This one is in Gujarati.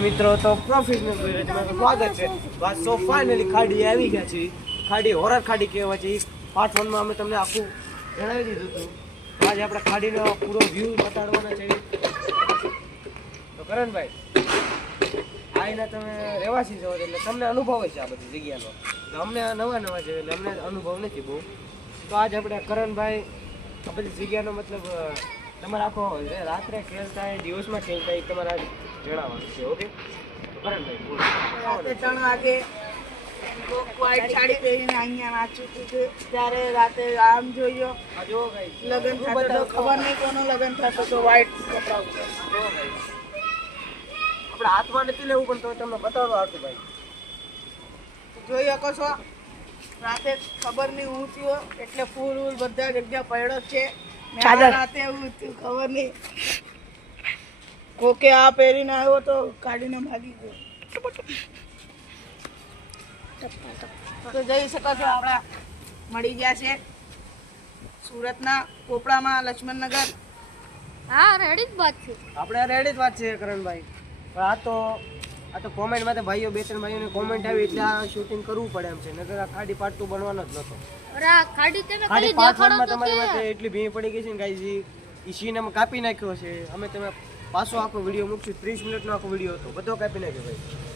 મિત્રો તો પ્રોફેશનલ સ્વાગત છે બસ સો ફાઇનલી ખાડી આવી ગયા છે ખાડી હોરર ખાડી કહેવાય છે પાર્ટ 1 માં અમે તમને આખું જણાવી દીધું હતું તો આજે આપણે ખાડીનો પૂરો વ્યૂ બતાડવાના છે તો કરણભાઈ આઈના તમે રહેવાસી છો એટલે તમને અનુભવ છે આ બધી જગ્યાનો તો અમને નવા છે એટલે અમને અનુભવ નથી બહુ તો આજે આપણે કરણભાઈ આ બધી જગ્યાનો મતલબ તમારે આખો રાત્રે ખેલતા હોય દિવસમાં ખેલતા હોય તમારે જણાવવાનું છે ઓકે કરણભાઈ બોલો રાતે 3 વાગે વ્હાઈટ સાડી પહેરીને અહીંયા નાચું હતું ત્યારે રાતે આમ જોયો આ જો ગાઈસ લગન થતો તો ખબર નહીં કોનું લગન થતો તો વ્હાઈટ કપડા ઉપર જો ગાઈસ આપણે હાથમાં નથી લેવું પણ તો તમને બતાવવા હતું ભાઈ જોઈ શકો છો રાતે ખબર નહીં હું થયો એટલે ફૂલ બધા જગ્યા પડ્યો છે ને આ રાતે એવું થયું ખબર નહીં કોકે આ પહેરીને આવ્યો તો કાઢીને ભાગી ગયો તો જઈ શકો છો આપણા મળી ગયા છે સુરતના પોપડામાં લક્ષ્મણનગર. હા રેડી જ વાત છે આપણે રેડી જ વાત છે કરણભાઈ પણ આ તો કોમેન્ટમાં તો ભાઈઓ બે ત્રણ ભાઈઓને કોમેન્ટ આવી એટલે આ શૂટિંગ કરવું પડે એમ છે નકર આ ખાડી પાર્ટ 2 બનવાનો જ નતો અરે આ ખાડી તમે ખાડી ખાલી પાર્ટ 1 માં દેખાડો તો તમારી કે પાસે એટલી ભીડ પડી ગઈ છે ને ગાઈસ ઈ સીન અમે કાપી નાખ્યો છે અમે તમે પાછો આખો વિડીયો મૂકશું 30 મિનિટનો આખો વિડીયો હતો બધો કાપી નાખ્યો ભાઈ